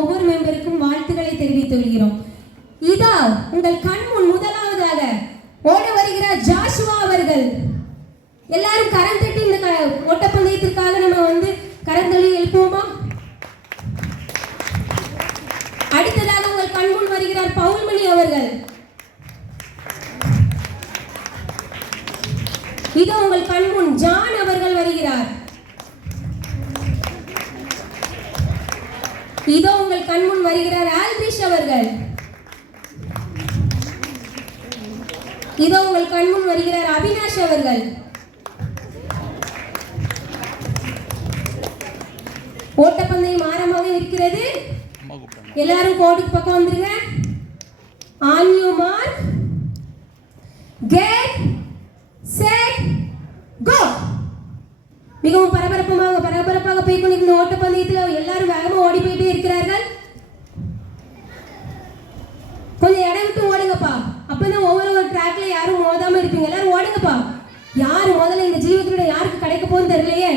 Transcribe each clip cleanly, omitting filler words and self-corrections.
ஒவ்வொரு மெம்பருக்கும் வாழ்த்துக்களை தெரிவித்துக் கொள்கிறோம். இதா உங்கள் கண் முன் முதலாவதாக ஓட வருகிறார் ஜாஷுவா அவர்கள். எல்லாரும் கரம் தட்டி இந்த ஓட்டப்பந்தயத்திற்காக நம்ம கரந்தொழி எழுப்புவோமா? அடுத்ததாக உங்கள் கண் முன் வருகிறார் பவுல்மணி அவர்கள். இதோ உங்கள் கண் முன் ஜான் அவர்கள் வருகிறார். இதோ உங்கள் கண் முன் வருகிறார் ஆல்பிஷ் அவர்கள். இதோ உங்கள் கண் முன் வருகிறார் அவினாஷ் அவர்கள். ஓட்டப்பந்தயம் ஆரம்பமாக இருக்கிறது. எல்லாரும் கோடுக்கு பக்கம் வந்துருங்க. On you mark, get set go. மிகவும் பரபரப்பாக போய் கொண்டிருக்கிற ஓட்டப்பந்தயத்தில் எல்லாரும் வேகமாக ஓடி போயிட்டே இருக்கிறார்கள். கொஞ்சம் இடம் விட்டு ஓடுங்கப்பா, அப்பதான் ஒவ்வொரு ட்ராக்ல யாரும் மோதாம இருப்பீங்க. எல்லாரும் ஓடுங்கப்பா. யாரு முதல்ல இந்த ஜீவத்தோட யாருக்கு கிடைக்க போகுன்னு தெரியலையே.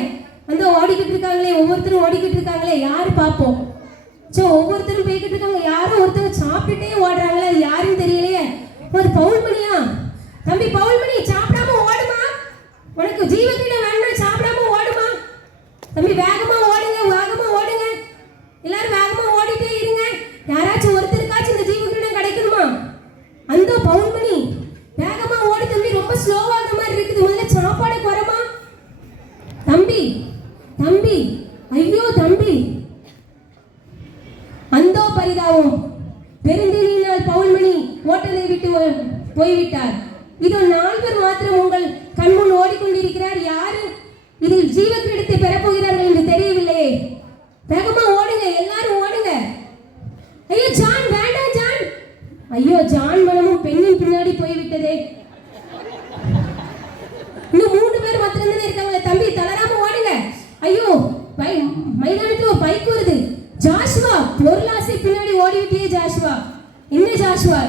ஓடிக்கிட்டு இருக்காங்களே, ஒவ்வொருத்தரும் ஓடிக்கிட்டு இருக்காங்களே, யாரு பார்ப்போம். ஒவ்வொருத்தரும் போய்கிட்டு இருக்காங்க. யாரும் ஒருத்தவங்க சாப்பிட்டுட்டே ஓடுறாங்களே, அது யாருன்னு தெரியலையே. ஒரு பவுல்மணியா? தம்பி பவுல்மணி, சாப்பிடாம ஓடுமா? உனக்கு ஜீவத்தோட வேணும்னா சாப்பிடாம ஓடுமா? தம்பி வேகமா ஓடுங்க, வேகமா ஓடுங்க. எல்லாரும் வேகமா ஓடிட்டே இருங்க. யாராச்சும் ஒருத்தருக்காச்சும் இந்த ஜீவத்தோட கிடைக்கணுமா? அந்த பவுல்மணி வேகமா ஓடு தம்பி. ரொம்ப ஸ்லோவா அந்த மாதிரி இருக்குது. முதல்ல சாப்பாடு குறமா? தம்பி தம்பி, ஐயோ தம்பி. அந்தோ பரிதாபம், பெருந்தீனியினால் பவுல்மணி ஓட்டலை விட்டு போய்விட்டார். இதோ 4 பேர் மாத்திரம் உங்கள் கண்முன் ஓடிக்கொண்டிருக்கிறார். யாரு இதில் ஜீவ கிரீடத்தை பெறப்போகிறார்கள் என்று தெரியவில்லையே. வேகமா ஓடுங்க, எல்லாரும் ஓடுங்க. ஐயோ ஜான், வேண்டாம் ஜான். ஐயோ ஜான் மனமும் பெண்ணின் பின்னாடி போய்விட்டதே. இன்னும் 3 பேர் மாத்திரம் தானே இருக்காங்க. தம்பி தளராம ஓடுங்க. ஐயோ மைதானத்துல பைக் வருது. ஜாஷுவா, பொருளாசை பின்னாடி ஓடிவிட்டே ஜாஷுவா. என்ன ஜாஷுவா,